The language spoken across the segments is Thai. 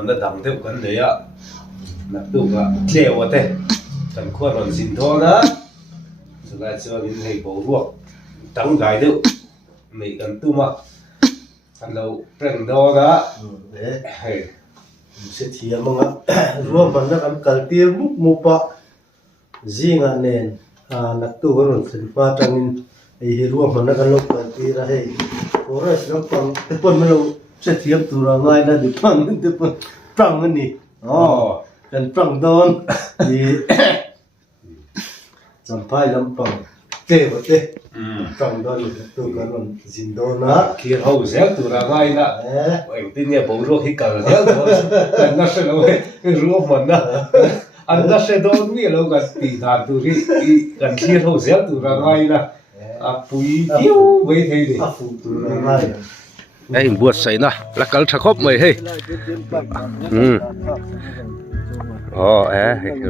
มันน่ะดังเท่ากันเลยอ่ะนักตุกอ่ะเลี้ยวเต้กันควรมันสินทอนะสุดท้ายเชื่อวินให้บ่รวกตั้งใจเด้อไม่กันตุ้มอ่ะคันเราเปร่งดอนะเฮ้เสียทีมั้งอ่ะรวมมันกันกัลเตียมุปะจิงอันเนนนักตุกรุ่นสินฟ้าจังอินไอ้รวมมันกันลบกันตีระเฮโอ้ยสิลปังแต่ปนมันเราเสียทีตัวเราง่ายนะดิปังแต่ปนปังนี่อ๋อกันปังโดนดีจำพายลำปังเตะวะเตะปังโดนตัวกันมันสินโดนนะเขียนเอาเสียตัวละง่ายนะไอ้ที่เนี่ยบ่รวกให้กันแล้วกันน่ะสิเรารวมมันนะอันนั้นเสด็จมีเราก็ตีทานตัวที่กันเขียนเอาเสียตัวละง่ายนะปุ๋ยติ้วไว้ให้ดิไอ้บวชใส่นะแล้วก็ทะคบไว้ให้อ๋อ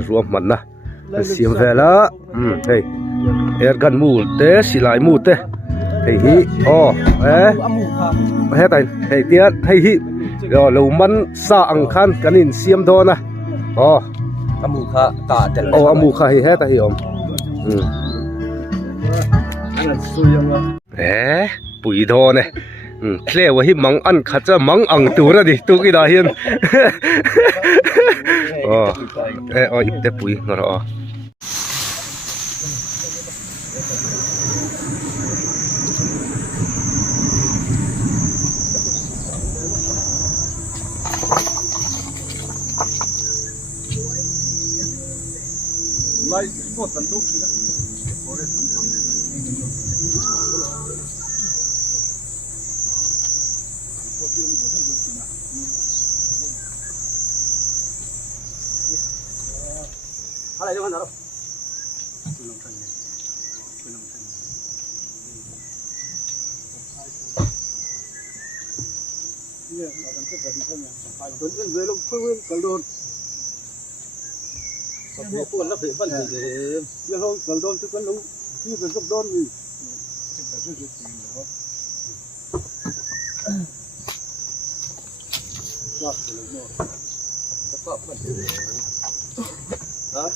รวมมันนะเสียงเวลาเฮ้ยกันมูเตสิลายมูเตเฮ้ยอ๋อเฮ้ยแต่เฮ้ยเตี้ยเฮ้ยเดี๋ยวเรามันสะอังคันกันอินเสียมโดนะอ๋ออามูคะกาจันอ๋ออามูคะเฮ้ยแต่เฮ้ยปุ๋ยโดเนี่ยเคลียว่าหิมังอันขัดจะมังอังตัวระดิตุกิดาเฮียนอ๋ออีกแต่ปุ๋ยงรอไล่สปอตตันตุกสินะอะไรจะมันอะไรเนี่ยเรากันเก็บดีเท่านี้เพิ่นเลยลงเพิ่นกระโดดพวกคนรับเพิ่นสิเดี๋ยวกระโดดทุกคนลงที่เป็นทุกโดนนี่สิ่งที่สุดจริงแล้วว่าเลยเนาะจะปรับมันนะ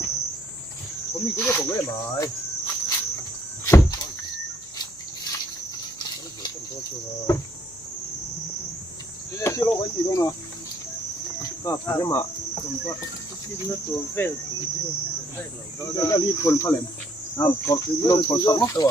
ผมมีตัวของไว้หมายที่โลกไว้กี่ตรงนะก็ผ่านมาผมก็กินแล้วตัวเฟลก็รีบคนเขาเลยก็ลงคนสองตัว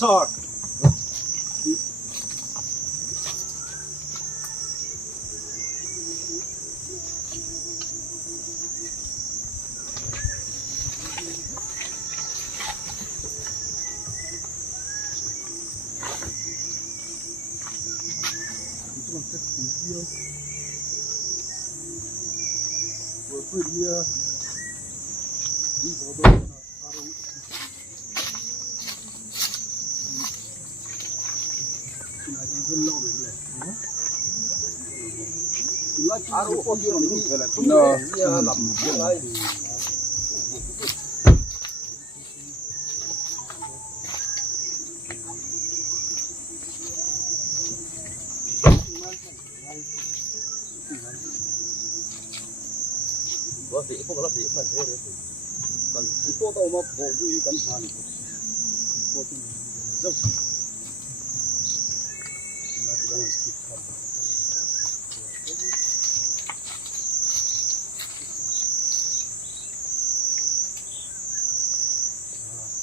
สอดว่าสิพวกเราสิมันเท่เลยกันพวกเรามาโผล่อยู่กันผ่านพวกที่เจ้า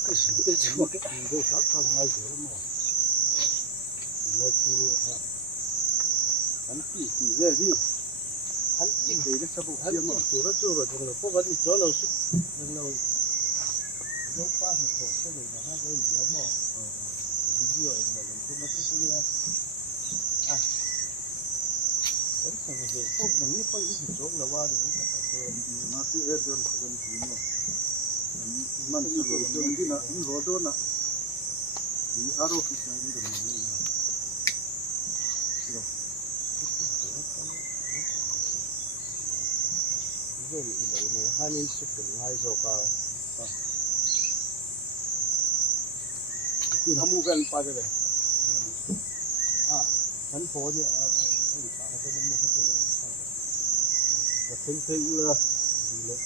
ก็สิเจ้าก็ดูสักทำไงเสียมั้งแล้วคืออันที่เรื่องที่한 끼 되게 잡고 하면 저러저러 저러 뽑아지 저러 수 저러 요 빠서 또 소리 나하고 이제 뭐 비디오 이런 거 좀 맞추시게 아 สังเกตพวกนี้ไปอีกจบแล้วว่าเดี๋ยวมาที่เดือนกันทีเนาะมันสรุปจนที่น่ะนี่โหดน่ะมีอารมณ์ที่ใช้กันนี่นะนี่เลยให้มันสุดง่ายจบที่ทำมูกันไปเลยฉันโพเนี่ยไอ้สาวเขาต้องมูเขาตัวเลยแต่เพ่งๆเลยดีเลย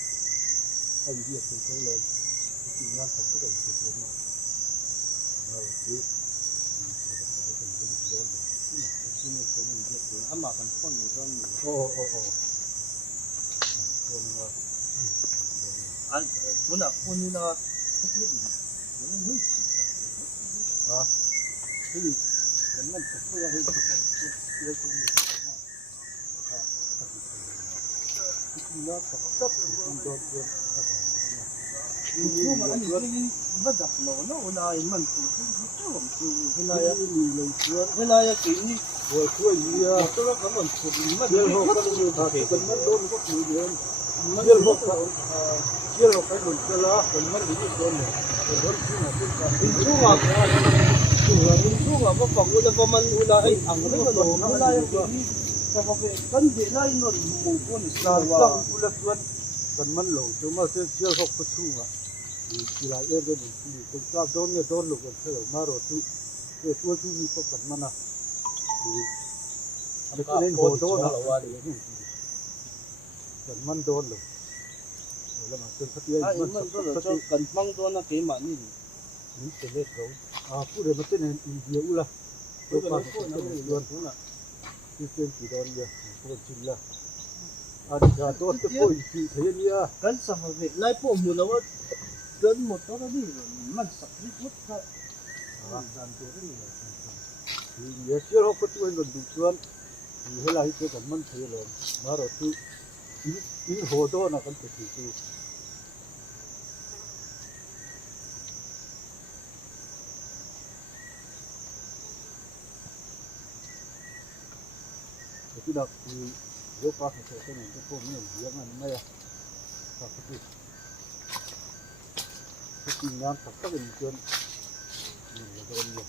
ไอ้เหี้ยเพ่งๆเลยจริงๆงานผมก็ได้เยอะมากเราคือจะไปเป็นเรื่องโดนเลยที่นี่คนมันเยอะเลยอามากันคนอยู่ก็มีโอ้คนว่าอันคนอ่ะคนนี้นะทุกเรื่องมันไม่ผิดที่มันจะช่วยให้ช่วยคนนี้นะตักมันโดนเกินมันมันดับโลนะเวลามันถูกเวลามีเลยเวลากินนี่ช่วยเยอะตัวละมันถูกมันเยอะก็ต้องอยู่กันมันโดนก็คือเยอะมันเยอะก็เยอะไปหมดแล้วมันดีโดนโดนที่ไหนที่ช่วงก็ฟังว่าพอมันเวลาไอ้อังไม่ก็โดนเวลากินแต่พอกันเดี๋ยวไอ้นนหมู่คนสร้างอุลส่วนกันมันหลงจนมาเชื่อเขาก็ช่วงกีฬาเอ็นก็ดีคนกล้าโดนเนี่ยโดนหลงกันเถอะมารถทุกตัวที่มีพวกกันมันนะอันนี้ก็เล่นโหดโดนนะกันมันโดนเลยแล้วมันเป็นคดีมันก็จะกันฟังโดนนะเกี่ยมันนี่เป็นเล็กเขาพูดเลยมันเป็นอินเดียอุละตัวปลาตัวนั้นโดนทุกน่ะที่เป็นกี่โดนเยอะตัวจริงละอันนี้ตัวที่พูดที่เทียนเนี่ยกันสมัยไล่พวกมูลว่าเกินหมดตัวนี้มันสักนิดพุทธะดันตัวนี้เยอะเชื่อเขาก็ช่วยกันดูส่วนเวลาที่เกิดมันเทเลยมาเราที่อินโหดนะกันติดตัวที่เรายกปลาใส่ตัวนี้ก็พวกนี้เยอะมันไม่อะปลาที่กินน้ำสักก็เป็นเกินนี่เราโดนเยอะ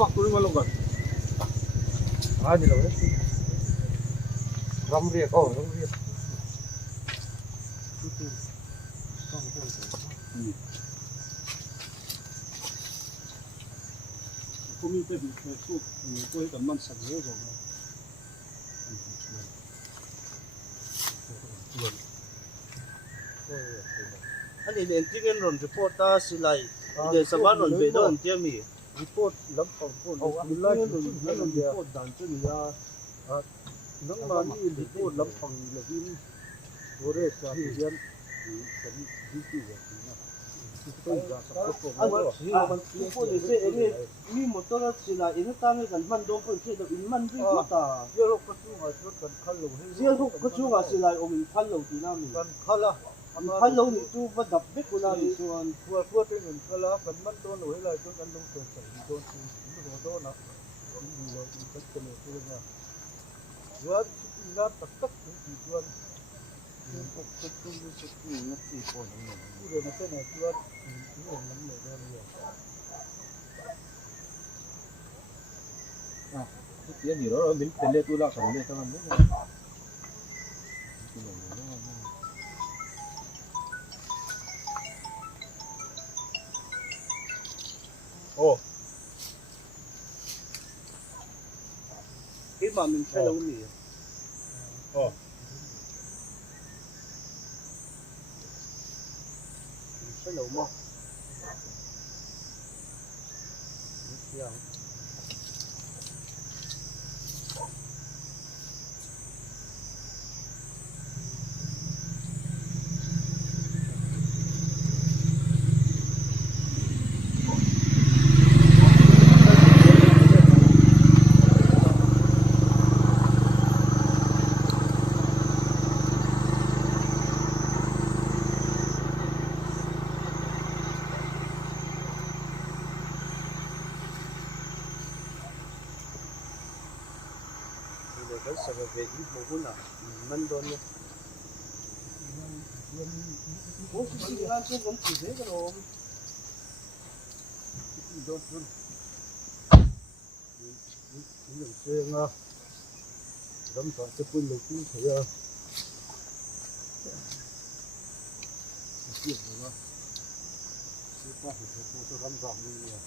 ฝักตัวนี้มาลงก่อนนี่เรารำเรียกรำเรียกกูมีไปบีบสู้มีตัวกับมันสักเยอะจังเลยอันนี้เองที่เป็นรอนจะโพสต์สิไลเดี๋ยวสวัสดิ์รอนไปโดนเตี้ยมีreport lampang pun bila itu report dan ya nang mani report lampang lebih sore kemudian di ya itu ya report ini motor sila ini kami kan man dong pun sila man di kota dia lo kesunga kan kalau dia lo kesunga sila om kalau dinami kan kala kalau ni tu badap bek kula ni tuan kuat dengan kala kan man don oi lai tu kan dong tu don tu don na ni lo ni tak kena tu na buat ina tak tak ni tuan untuk tu ni nak ipon ni dia nak kena tuan ni orang ni don dia dia ni lo min tele tu la kan dia tangan ni mà mình sẽ lâu gì mình sẽ lâu mà ก็สบายอีกบ่หุ่นน่ะมันโดนเนี่ยโอ้สิงานเพิ่นสิเด้ก็โดนโดนนี่เสียงอ่ะรำสอนจะปุ่นลูกเสียเสียงว่าสิป้าสิโตรำสอนนี่เนี่ย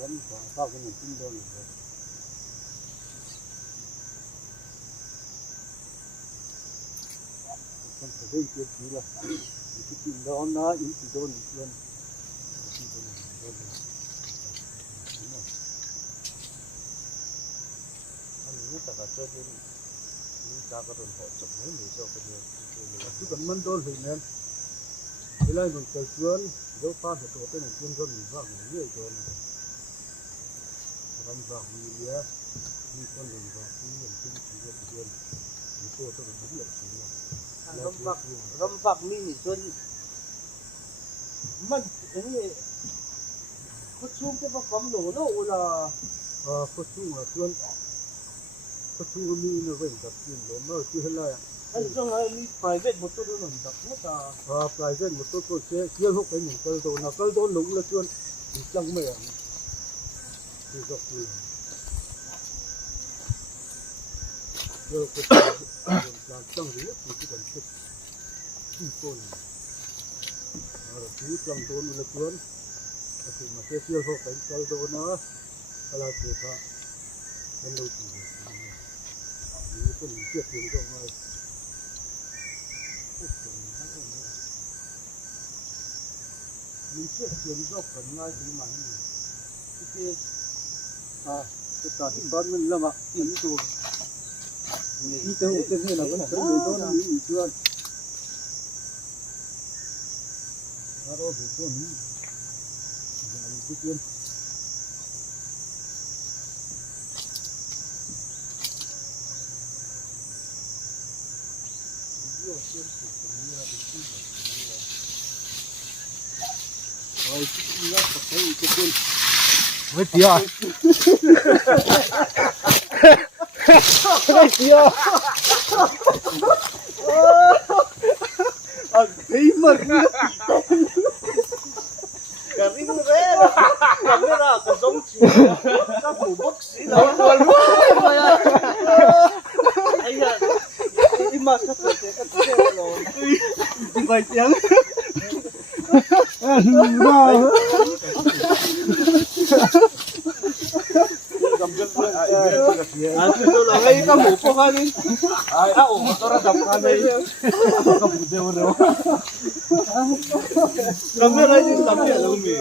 รำสอนข้าวกันกินโดนเลยคนจะได้เก็บดีละกินโดนนะอีกโดนอีกโดนอันนี้แต่ก็จะเป็นนี่จากกระโดดจบไม่มีเจ้าเป็นเนี่ยคือกันมันโดนเลยเนี่ยเวลามันเกิดเรื่องเดี๋ยวป้าจะโตเป็นคนก็มีบ้างเรื่อยโดนรำสอนมีเยอะมีคนหนึ่งก็ที่ยังทิ้งชีวิตเดือนมีตัวต้องเป็นเรื่องจริงนะรำฟักมีนี่ส่วนมันนี่เขาชุ่มจะมาฟังหนูเนาะเวลาเขาชุ่มส่วนเขาชุ่มมีเรื่องกับกินหรือเมื่อที่เห็นเลยไอ้จังไงมี private หมดตัวเรื่องกับเนี่ยจ้าprivate หมดตัวเชี่ยหกเป็นหนึ่งก็โดนนะก็โดนหลงแล้วส่วนจังไม่อ่ะที่ก็คือเดี๋ยวก็การตั้งรู้ที่กันคิดที่ต้นที่จังโดนแล้วส่วนที่มาเชี่ยหกเป็นก็โดนนะอะไรที่ก็เป็นลูกที่นี่เป็นเชี่ยถึงตรงไหนมีเชี่ยถึงก็เป็นง่ายที่มันที่จะตัดตอนมันละมาอีกตัวนี่เจ้าจะให้เราก็ได้ไม่ต้องมีอีกส่วนเราดูตัวนี้อย่างนี้ที่เป็นไม่เสียไม่เสียไอ้มันกับนี่มันเร่กับนี่เรากับสมศรีกับหมู่บกสีเราไอ้เนี่ยไอ้มาขัดเตะขัดเตะเราไปเสียงAy, kamu po kanin. Ay, motor dapat kanin. Kamu dewa dewa. Kamera ini tapi ada umi.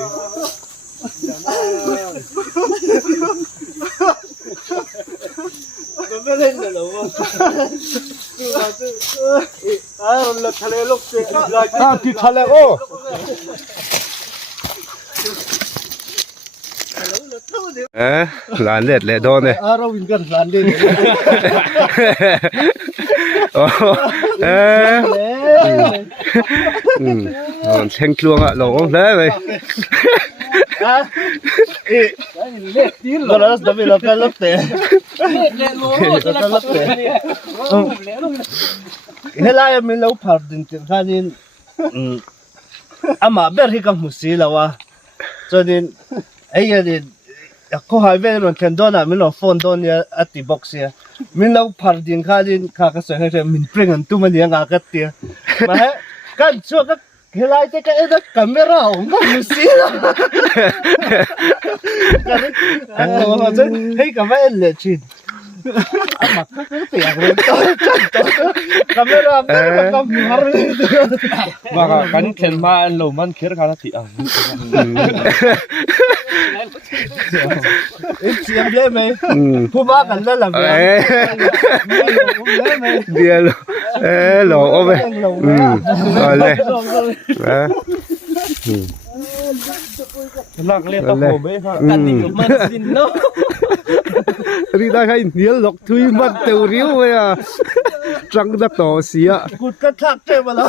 Kamera ini dewa. Ah, ulah thale lok se. Ah, ki thale oh. Lan lết lệ đôn này. Aro wingan lan de. Thanh chuông ạ, lỗ không thế vậy. Lết tín là nó đã bị lập ra lớp tệ. Lết lớp tệ. Thế lại mình lâu phạt định tiền khai nên mà biết khi cầm một xí là wa. Cho nên ấy là ko hai ve ron ken dona min lo phone don ya ati box ya min lo phar din kha din kha ka se he min pring an tu man ya nga ka ti ma he kan chu ka helai te ka e da camera ong ka mu si la ka ni ho je hei ka va le chin Kamera kam har. Maka kan kelma lo man kir kana ti ang. Siam le me. Puma kan la la. Dia lo lo ove ole Nak le ta ko be ha. Kan ni man sin no. ri da khai niel lok thui man teu riu we à trăng da to sia Kut ka thak che ma lo.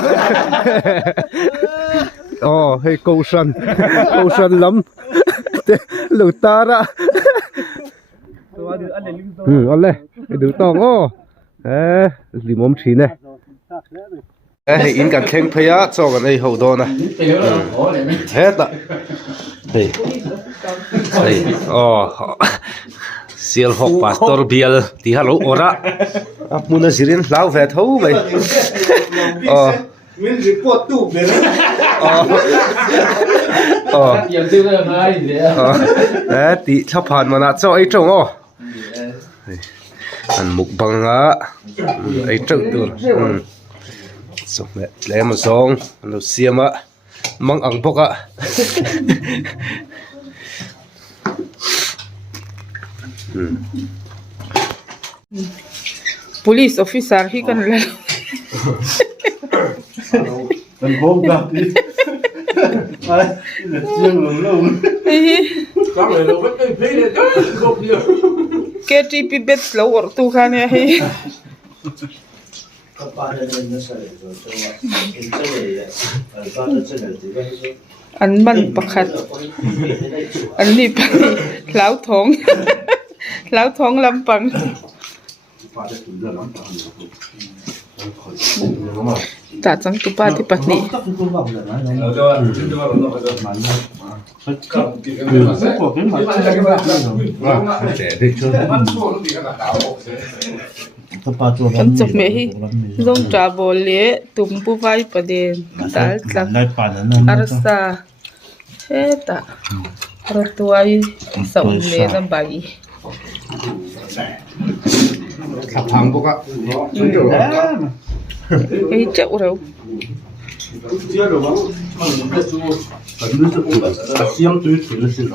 hey câu san lắm lù ta ra ole du tong li mom thi ne hey in kan thleng phaya cho kan ei ho do na he ta hey sial hok pastor bial ti halo ora apuna sirin lau ve thau ve Min report tu le Yang tu la mai dia. Ti thap phan mana cho ai trong an muk banga ai trong tu so me le ma song lo siama mang ang boka Police officer hi kan la Kan hom ga ti. Ai, le chiang lo lo. Kam le lo be pe le ko dia. KTP bet slow or tu khan ya hi an man pakhat an ni pa lau thong lampang ta chang tu pa ti patni kan chok me hi long tra bol le tum pu vai paden dal tlak arsa heta ratuai saum le na bai thap phang boka ei chau rau Dia lo ba. Kan ni tu. Siam tu tu le sin.